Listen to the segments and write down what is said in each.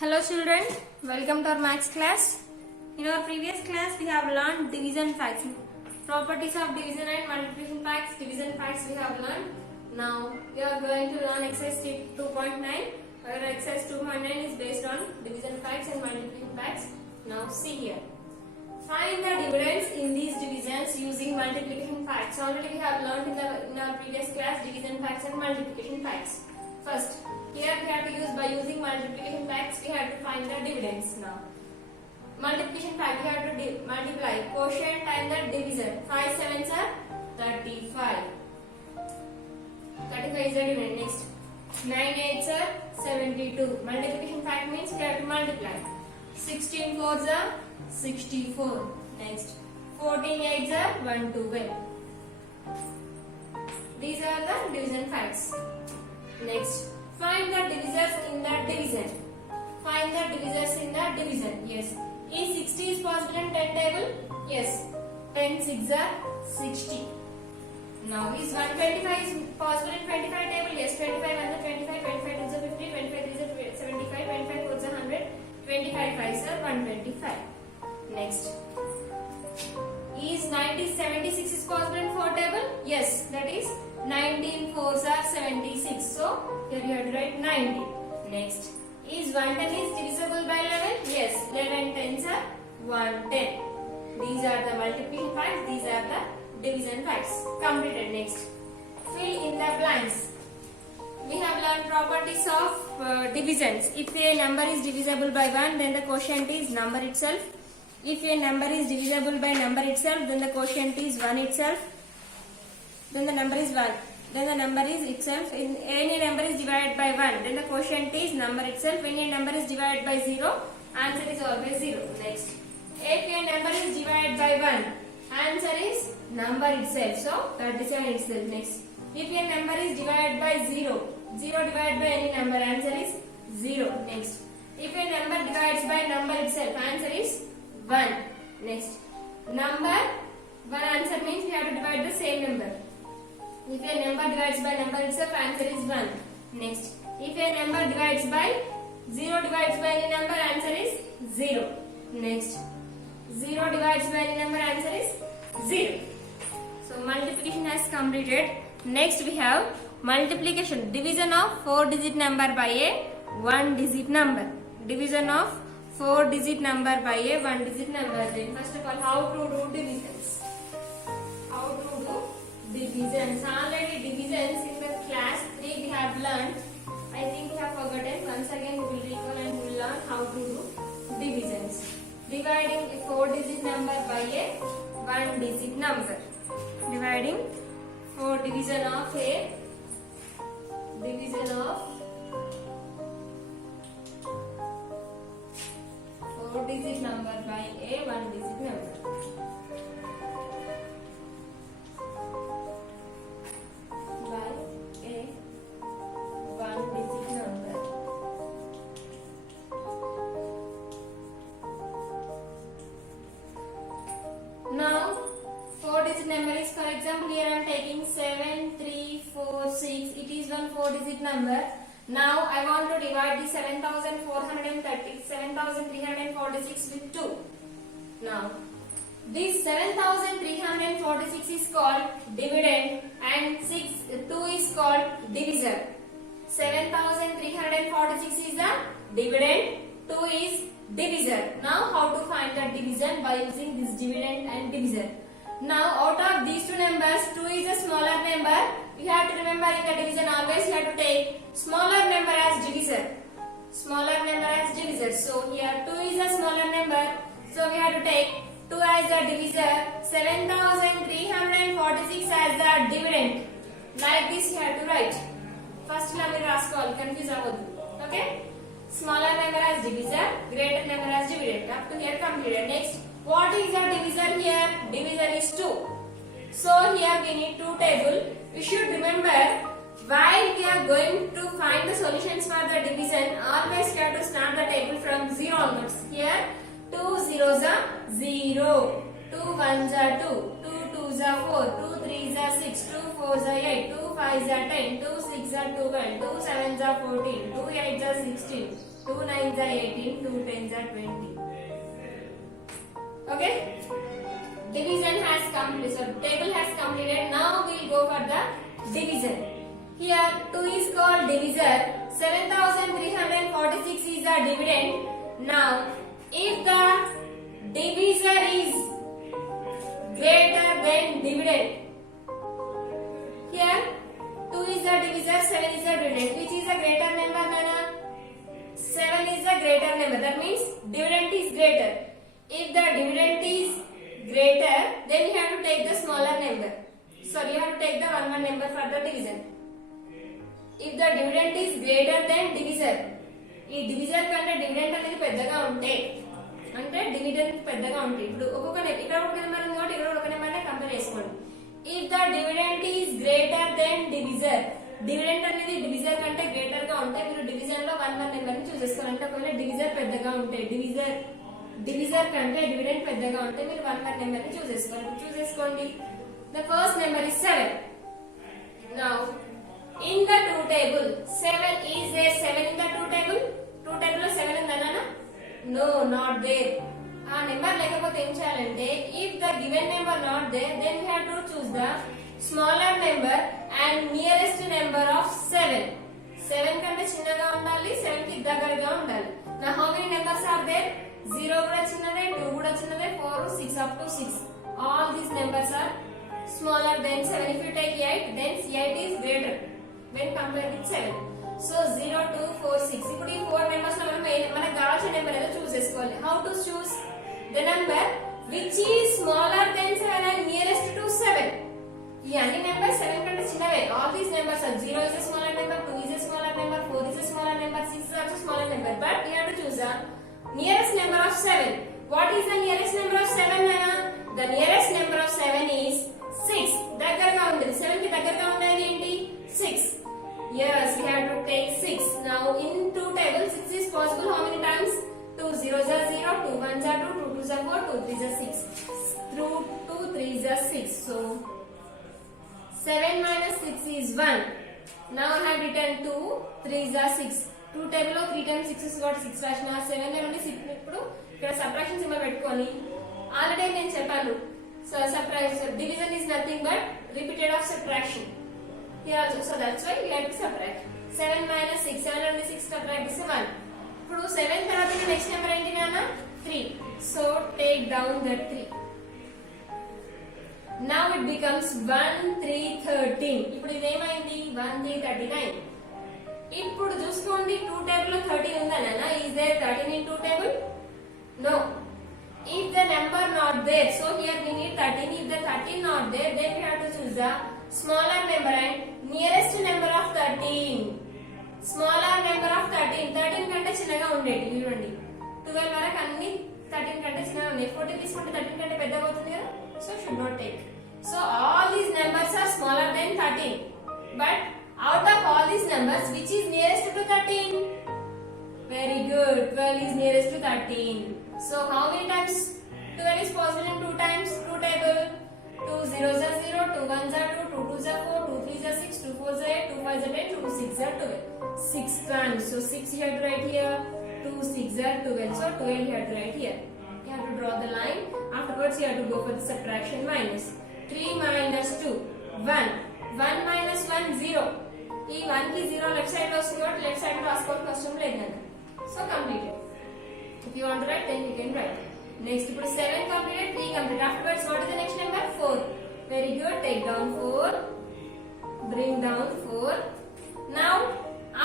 Hello children, welcome to our maths class. In our previous class we have learned division facts, properties of division and multiplication facts, division facts we have learned. Now we are going to learn exercise 2.9. Our exercise 2.9 is based on division facts and multiplication facts. Now see here. Find the dividends in these divisions using multiplication facts. Already we have learned in our previous class division facts and multiplication facts. First, here we have to use by using multiplication facts we have to find the dividends now. Multiplication fact we have to multiply quotient and the divisor. 5 sevens are 35. 35 is the dividend. Next, 9 eights are 72. Multiplication fact means we have to multiply. 16 fours are 64. Next, 14 eights are 112. These are the division facts. Next, find the divisors in the division. Find the divisors in the division. Yes. Is 60 is possible in 10 table? Yes. 10 6 are 60. Now is 125 is possible in 25 table? Yes. 25 1 is 25, 25 2 is 50, 25 3 is 75, 25 4 is 100, 25 5 is 125. Next. Is 76 is possible in 4 table? Yes. That is 19 4s are 76. So here you have to write 90. Next, is 110 is divisible by 11? Yes, 11 tens are 110. These are the multiplication facts. These are the division facts. Completed. Next, fill in the blanks. We have learned properties of divisions. If a number is divisible by 1, then the quotient is number itself. If a number is divisible by number itself, then the quotient is 1 itself. Then the number is 1. Then the number is itself. In any number is divided by 1, then the quotient is number itself. When a number is divided by 0, answer is always 0. Next, if a number is divided by 1, answer is number itself. So 37 itself. Next, if a number is divided by 0, 0 divided by any number, answer is 0. Next, if a number divides by number itself, answer is 1. Next, number 1 answer means we have to divide the same number. If a number divides by number itself, answer is 1. Next, if a number divides by 0 divides by any number, answer is 0. Next, 0 divides by any number, answer is 0. So multiplication has completed. Next we have multiplication, division of 4-digit number by a 1-digit number. Division of 4-digit number by a 1-digit number. Then first of all, how to do divisions? How to do divisions? Already divisions in the class 3 we have learned. I think we have forgotten. Once again we will recall and we will learn how to do divisions. Dividing a 4-digit number by a 1-digit number. Dividing 4 division of a 4-digit number by a 1-digit number. Now, 4-digit number is, for example, here I am taking 7, 3, 4, 6. It is one 4-digit number. Now, I want to divide the 7,346 with 2. Now, this 7,346 is called dividend and 2 is called divisor. 7,346 is the dividend, 2 is divisor. Now how to find the division? By using this dividend and divisor. Now out of these two numbers, 2 is a smaller number. You have to remember in the division always you have to take smaller number as divisor. Smaller number as divisor. So here 2 is a smaller number. So we have to take 2 as the divisor, 7,346 as the dividend. Like this you have to write. First number raskol, confuse avadu. Okay? Smaller number as divisor, greater number as dividend. Up to here completed. Next, what is the divisor here? Divisor is 2. So here we need 2 table. We should remember while we are going to find the solutions for the division, always we have to start the table from 0 onwards. Here 2 zeros are 0, 2 ones are 2, 2 twos are 4, 2 threes are 6, 2 fours are 8, 2 5s are 10, 2 6s are 12, 2 7s are 14, 2 8s are 16, 2 9s are 18, 2 10s are 20. Okay? Division has completed, so table has completed. Now we'll go for the division. Here 2 is called divisor, 7346 is the dividend. Now if the divisor is greater than dividend, here 2 is the divisor, 7 is the dividend. Which is a greater number, Nana? 7 is the greater number. That means dividend is greater. If the dividend is greater, then you have to take the smaller number. Sorry, you have to take the one number for the division. If the dividend is greater than divisor, ఈ divisor కంటే dividend అనేది పెద్దగా ఉంటే, అంటే dividend పెద్దగా ఉంటే, ఇప్పుడు ఒక్కొక్క ఇక్కడ ఒక నెంబర్ ఉంది కాబట్టి ఇక్కడ ఒక నెంబర్ ని కంపేర్ చేసుకోండి. If the dividend is greater than divisor, dividend అనేది డివిజర్ కంటే గ్రేటర్ గా ఉంటే మీరు డివిజన్ లో వన్ నెంబర్ ని చూస్ చేసుకోవాలి. అంటే ఒకవేళ డివిజర్ పెద్దగా ఉంటే, డివిజర్ కంటే డివిడెండ్ పెద్దగా ఉంటే మీరు వన్ నెంబర్ ని చూస్ చేసుకోండి. The first number is 7. Now in the two table, 7 is there 7 in the two table? Two table లో 7 ఉందన్నా? No, not there. ఆ నెంబర్ లేకపోతే ఏం చేయాలంటే, if the given number not there, then we have to choose the smaller number and nearest number of 7. 7 కంటే చిన్నగా ఉండాలి, 7 కి దగ్గరగా ఉండాలి. Now how many numbers are there? 0 కూడా చిన్నదే, 2 కూడా చిన్నదే, 4, 6 up to 6. All these numbers are smaller than 7. If you take 8, then 8 is greater when compared with 7. So 0, 2, 4, 6. ఇప్పుడు ఈ 4 numbers లో మనకు కావాల్సిన నెంబర్ ఏదో చూస్ చేసుకోవాలి. How to choose the number which is smaller than 7 and nearest to 7? ఈ అన్ని number 7 కంటే చిన్నవే. All these numbers are 0 is a smaller number, 2 is a smaller number, 4 is a smaller number, 6 is also smaller number. But we have to choose the nearest number of 7. What is the nearest number of 7, Nana? The nearest number of 7 is 6. దగ్గరగా ఉంది. 7 కి దగ్గరగా ఉండేది ఏంటి? 6. Yes, we have to take 6. Now in two tables 6 is possible how many times? 2 zeros are 0, 2 ones are 2, 2 twos are 4, 2 threes are 6. Through 2 threes are 6. So 7 minus 6 is 1. Now I have written 2 threes are 6. Two table లో 3 times 6 is got 6 రాసిన. 7 నుండి 6 ఇప్పుడు ఇక్కడ subtraction symbol పెట్టుకొని already నేను చెప్పాను. So subtraction, division is nothing but repeated of subtraction. Here also, so that's why we have to subtract. 7 minus 6, 7 నుండి 6 subtract is 1. ఇప్పుడు 7 తర్వాత నెక్స్ట్ నెంబర్ ఏంటి నాన్న? 3. So take down that 3. Now it becomes 1 3 13. ఇప్పుడు ఇది ఏమైంది? 1 3 39. ఇప్పుడు చూసుకోండి, 2 టేబుల్ లో 13 ఉందా నాన్న? Is there 13 in 2 table? No. If the number not there, so here we need 13. If the 13 not there, then we have to choose the smaller number and nearest number of 13. Smaller number of 13. 13 కంటే చిన్నగా ఉండేది చూడండి. 12 వరకు అన్ని 13 కంటే చిన్నగా ఉన్నాయి. 14 తీసుకుంటే 13 కంటే పెద్దగా అవుతుంది కదా. So should not take. So all these numbers are smaller than 13. But out of all these numbers, which is nearest to 13? Very good. 12 is nearest to 13. So how many times 12 is possible in 2 times? 2 table. 2 zeros are 0, 2 ones are 2, 2 twos are 4, 2 threes are 6, 2 fours are 8, 2 fives are 10, 2 6 are 12. 6 times. So 6 you have to write here. 2 6 are 12. So 12 you have to write here. You have to draw the line. Afterwards you have to go for the subtraction minus. 3 minus 2 1. 1 minus 1 0. ఈ 1 కి 0 left side లో వస్తుంది కాబట్టి left side రాసుకోవాల్సిన అవసరం లేదు. So completed. If you want to write, then you can write. Next, put 7 completed, 3 completed. Afterwards, what is the next number? 4. Very good. Take down 4. Bring down 4. Now,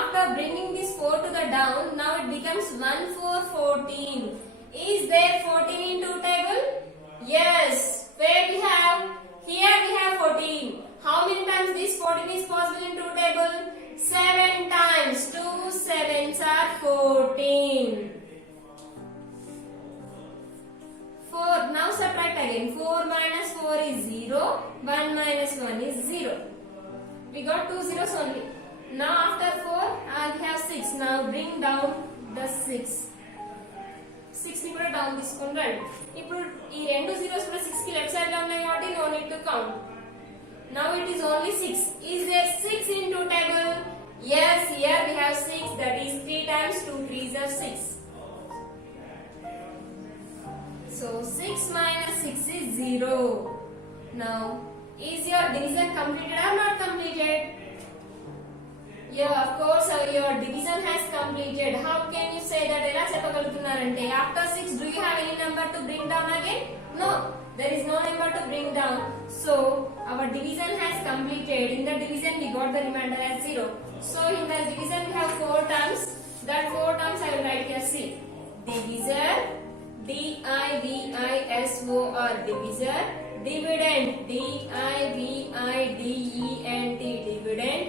after bringing this 4 to the down, now it becomes 1 4 14. Is there 14 in 2 table? Yes. Where we have? Here we have 14. How many times this 14 is possible in 2 table? 7 times. 2 7s are 14. 4. Now subtract again. 4 minus 4 is 0. 1 minus 1 is 0. We got 2 zeros only. Now after 4, we have 6. Now bring down the 6. 6 ని కూడా down తీసుకొని రండి. ఇప్పుడు ఈ రెండు zeros కూడా 6 కి left side లో ఉన్నాయి కాబట్టి no need to count. Now it is only 6. Is there 6 in 2 table? Yes, here we have 6. That is 3 times 2 3s are 6. So 6 minus 6 is 0. Now, is your division completed or not completed? Yeah, of course, your division has completed. How can you say that? Ela cheppagalugunnarante. After 6, do you have any number to bring down again? No, there is no number to bring down. So, our division has completed. In the division, we got the remainder as 0. So, in the division, we have 4 terms. That 4 terms I will write here. See, divisor, D-I-V-I-S-O-R, divisor, dividend, D-I-V-I-D-E-N-T, dividend,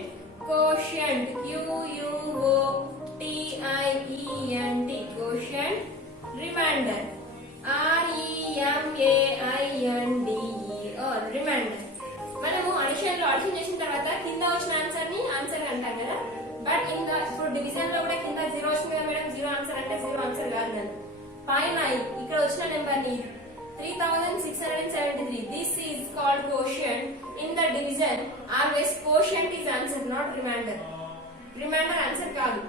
quotient, Q-U-O-T-I-E-N-T, quotient, remainder, R-E-M-A-I-N-D-E, or remainder. మనము addition లో addition చేసిన తర్వాత కింద వచ్చిన answer ని answer అంటాం కదా. But ఇప్పుడు డివిజన్ లో కూడా కింద 0 వచ్చింది కదా మేడం, 0 ఆన్సర్ అంటే 0 ఆన్సర్ కాదు కదా. పైన ఇక్కడ వచ్చిన నెంబర్ ని 3673, this is called quotient. In the division, always quotient is answer, not remainder. Remainder answer కాదు,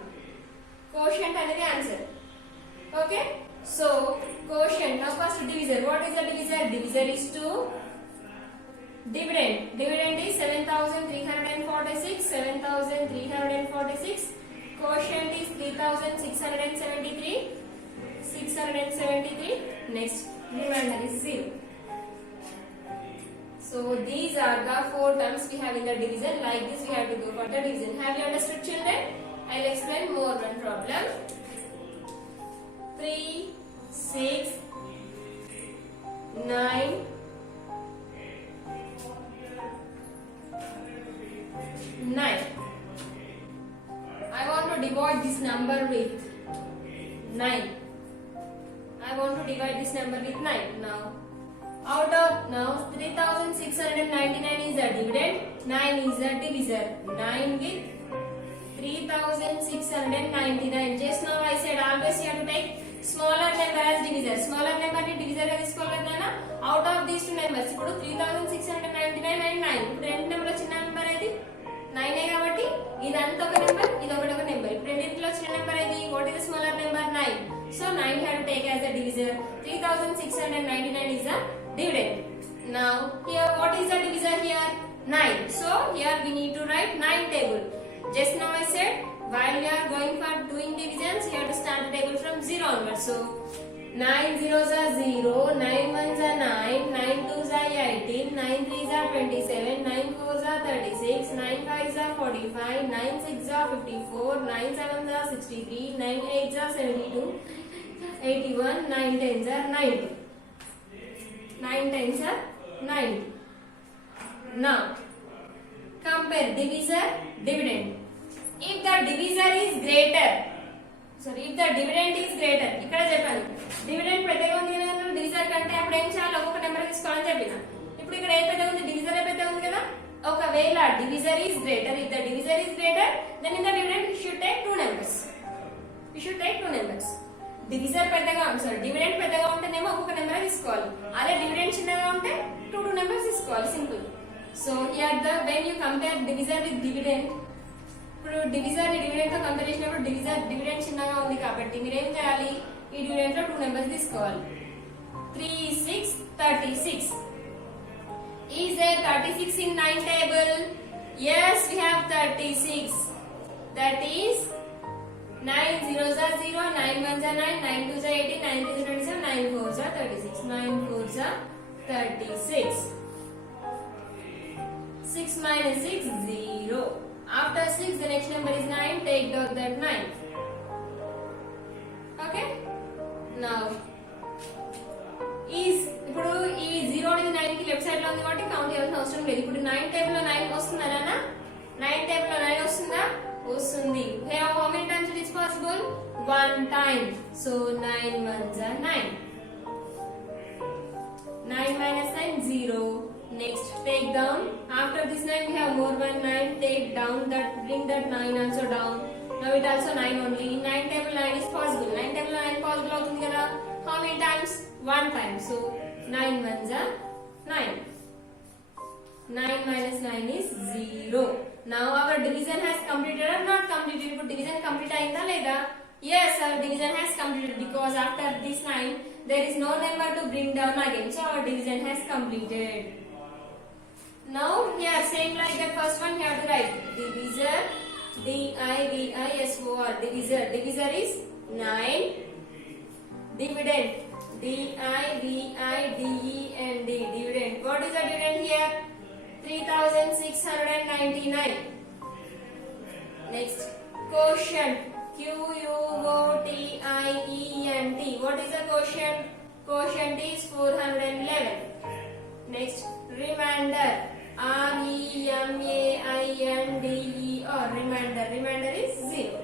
quotient అనేది answer. Okay, so quotient. Now first divisor. What is the divisor? Divisor is 2. Dividend. Dividend is 7346. 7346. Quotient is 3673. 673. Next, remainder is 0. So these are the 4 terms we have in the division. Like this we have to go for the division. Have you understood, children? I'll explain more one problem. 3, 6, 9, 9. I want to divide this number with 9. I want to divide this number with 9. Now, out of 3699 is a dividend, 9 is a divisor. 9 with 3699. Just now I said always you have to take smaller number as divisor. Smaller number ni divisor ga తీసుకోవాలి. Out of these two numbers, ఇప్పుడు 3699 and 9. ఇప్పుడు రెండు నెంబర్ల చిన్న number ఏది? 9 ఏ కాబట్టి ఇదంతా ఒక number, ఇది ఒకటి ఒక నెంబర్. ఇప్పుడు రెండింటిలో చిన్న నెంబర్ ఏది? What is the smaller number? 9. So 9 have to take as a divisor. 3699 is a dividend. Now here what is the divisor here? 9. So here we need to write 9 table. Just now I said while we are going for doing divisions, you have to start the table from 0 onwards. So 9 zeros are 0, 9 ones are 9, 9 twos are 18, 9 threes are 27, 9 fours are 36, 9 fives are 45, 9 sixes are 54, 9 sevens are 63, 9 eights are 72, 81, 9 tens are 90. 9 tens are 90. Now, compare divisor, dividend. If the divisor is greater, sorry, if the dividend is greater, ఇక్కడ చెప్పాను dividend పెద్దగా ఉంది కదా, divisor కంటే అప్పుడు ఏం చేయాలి, ఒక్కొక్క నెంబర్ తీసుకోవాలని చెప్పిన. ఇప్పుడు ఇక్కడ ఏ పెద్దగా ఉంది, divisor పెద్దగా ఉంది కదా. ఒకవేళ divisor is greater, if the divisor is greater, then in the dividend we should take 2 numbers. We should take 2 numbers. Divisor పెద్దగా ఉంది, sorry, dividend పెద్దగా ఉంటేనేమో ఒక్కొక్క నెంబర్ తీసుకోవాలి. అదే dividend చిన్నగా ఉంటే 2 numbers తీసుకోవాలి, simple. So here the when you compare divisor with dividend, ఇప్పుడు డివిజర్ ని డివిడెండ్ తో కంపేర్ చేసినప్పుడు డివిడెండ్ చిన్నగా ఉంది కాబట్టి మీరు ఏం చేయాలి, ఈ డివిడెండ్ లో 2 నెంబర్స్ తీసుకోవాలి. 3 6 36. Is there 36 in 9 table? Yes, we have 36. That is 9 zeros are 0, 9 ones are 9, 9 twos are 18, 9 threes are 27, 9 fours are 36. 9 fours are 36. 6 minus 6 0. After 6, the next number is 9. Take out that 9. Okay? Now, ఇప్పుడు ఈ 0 అనేది 9 కి left side లో ఉంది కాబట్టి count చేయాల్సిన అవసరం లేదు. ఇప్పుడు 9 టేబుల్ లో 9 వస్తుందా నాన్న? 9 టేబుల్ లో 9 వస్తుందా? వస్తుంది. How many times it is possible? 1 time. So 9 ones are 9. 9 minus 9 0. Next, take down. After this 9 we have more 1 9. Take down that, bring that 9 also down. Now it also 9 only. 9 table 9 is possible. 9 table 9 possible అవుతుంది కదా. How many times? 1 time. So 9 ones are 9. 9 minus 9 is 0. Now our division has completed or not completed? ఇప్పుడు division complete అయిందా లేదా? Yes, our division has completed because after this line there is no number to bring down again. So our division has completed. Now here same like the first one, you have to write divisor, D-I-V-I-S-O-R, divisor. Divisor is 9. Dividend, D-I-V-I-D-E-N-D, dividend. What is the dividend here? 3699. Next, quotient, Q-U-O-T-I-E-N-T. What is the quotient? Quotient is 411. Next, remainder, R-E-M-A-I-N-D-E-R, remainder. Remainder is 0.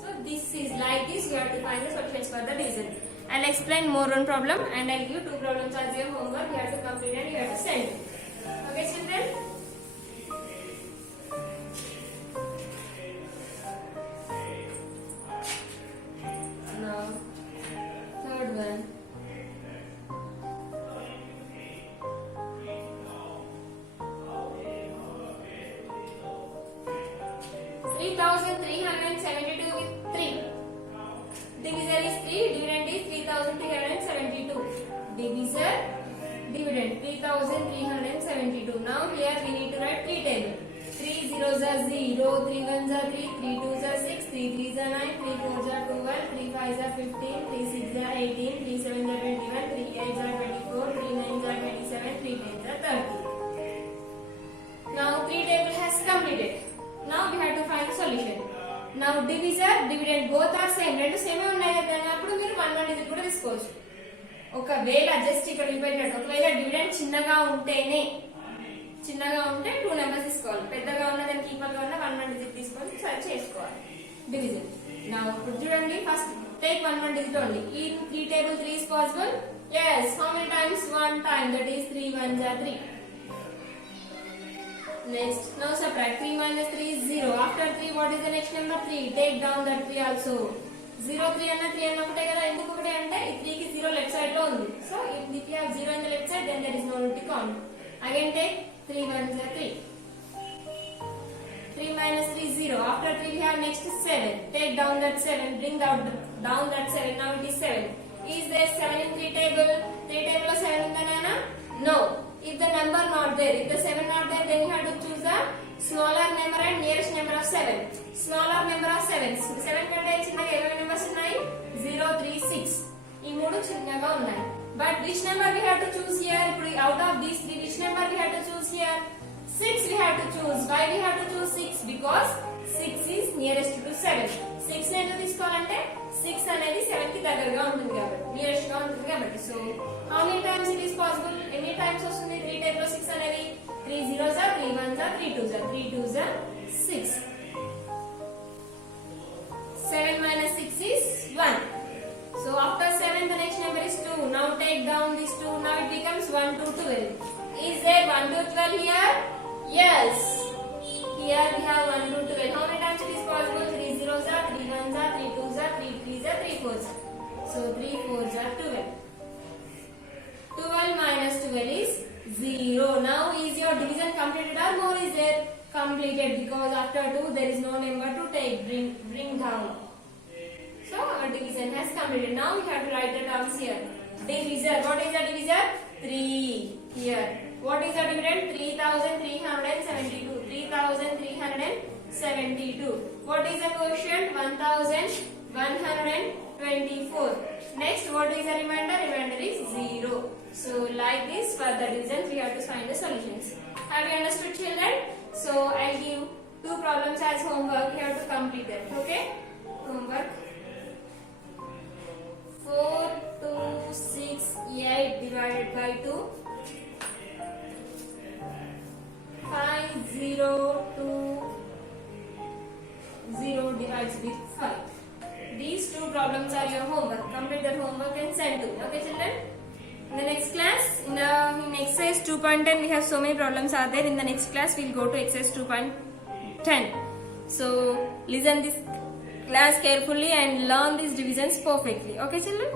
So this is like this. You have to find the solutions for the division. I'll explain more on problem and I'll give 2 problems as your homework. You have to complete and you have to send. Okay, children? Now, third one. 3,372 with 3. Divisor is 3, dividend is 3,372. Divisor, dividend 3,372. Now here we need to write 3 table. 3 zeros are 0, 3 ones are 3, 3 twos are 6, 3 threes are 9, 3 fours are 12, 3 fives are 15, 3 sixes are 18, 3 sevens are 21, 3 eights are 24, 3 nines are 27, 3 tens are 30. Now 3 table has completed. Now we have to find the solution. Now divisor, dividend both are same. రెండు same ఉన్నాయి కదా అన్నప్పుడు మీరు 1 1 digit కూడా తీసుకోవచ్చు. ఒకవేళ just ఇక్కడ పెట్టినట్టు ఒకవేళ డివిడెండ్ చిన్నగా ఉంటే 2 నెంబర్స్ తీసుకోవాలి. పెద్దగా ఉన్న దానికి ఈక్వల్ గా ఉన్న 1 1 డిజిట్ తీసుకొని సరి చేసుకోవాలి డివిజన్. నౌ ఇప్పుడు చూడండి first take 1 1 digit only. In 3 table 3 is possible? Yes. How many times? 1 time, that is 3 ones are 3. Next, now subtract 3 minus 3 is 0. After 3, what is the next number? 3. Take down that 3 also. 0, 3 and 3 and ఒకటే కదా. ఎందుకు ఒకటే అంటే 3 కి 0 left side లో ఉంది. So if we have 0 in the left side, then there is no need to count. Again take 3 ones are 3. 3 minus 3 is 0. After 3 we have next 7. Take down that 7. Bring down that 7. Now it is 7. Is there 7 in 3 table? 3 table లో 7 ఉందా నాన్న? No. If the number not there, if the 7 not there, then you have to choose the smaller number and nearest number of 7. Smaller number of 7. 7 కంటే చిన్నగా ఏమేమి numbers ఉన్నాయి? 0, 3, 6. ఈ మూడు చిన్నగా ఉన్నాయి. But which number we have to choose here? ఇప్పుడు out of these 3, which number we have to choose here? 6 we have to choose. Why we have to choose 6? Because 6 is nearest to 7. 6 ని ఎందుకు తీసుకోవాలంటే 6 అనేది 7 కి దగ్గరగా ఉంటుంది కాబట్టి, nearest గా ఉంటుంది కాబట్టి. So how many times it is possible? Any times వస్తుంది 3 table లో 6 అనేది? 3 zeros are 3 ones are 3 twos are 3 twos are 6. 7 minus 6 is 1. So after 7 the next number is 2. Now take down this 2. Now it becomes 1 to 12. Is there 1 to 12 here? Yes. Here we have 1 to 12. How many times it is possible? 3 zeros are 3 ones are 3 twos are 3 threes are 3 fours. So 3 fours are 12. 12 minus 12 is 0. Now is your division completed or more is there? Completed, because after 2 there is no number to take, bring down. So our division has completed. Now we have to write the terms here. Divisor, what is the divisor? 3 here. What is the dividend? 3,372. 3,372. What is the quotient? 1,124. Next, what is the remainder? Remainder is 0. So like this, for the division we have to find the solutions. Have you understood, children? So I'll give 2 problems as homework. You have to complete them. Okay? Homework. 4,268 divided by 2. 5,020 divides with 5. These 2 problems are your homework. Complete that homework and send to me. Okay, children? In the next class, in exercise 2.10, we have so many problems are there. In the next class, we'll go to exercise 2.10. So listen this class carefully and learn these divisions perfectly. Okay, children?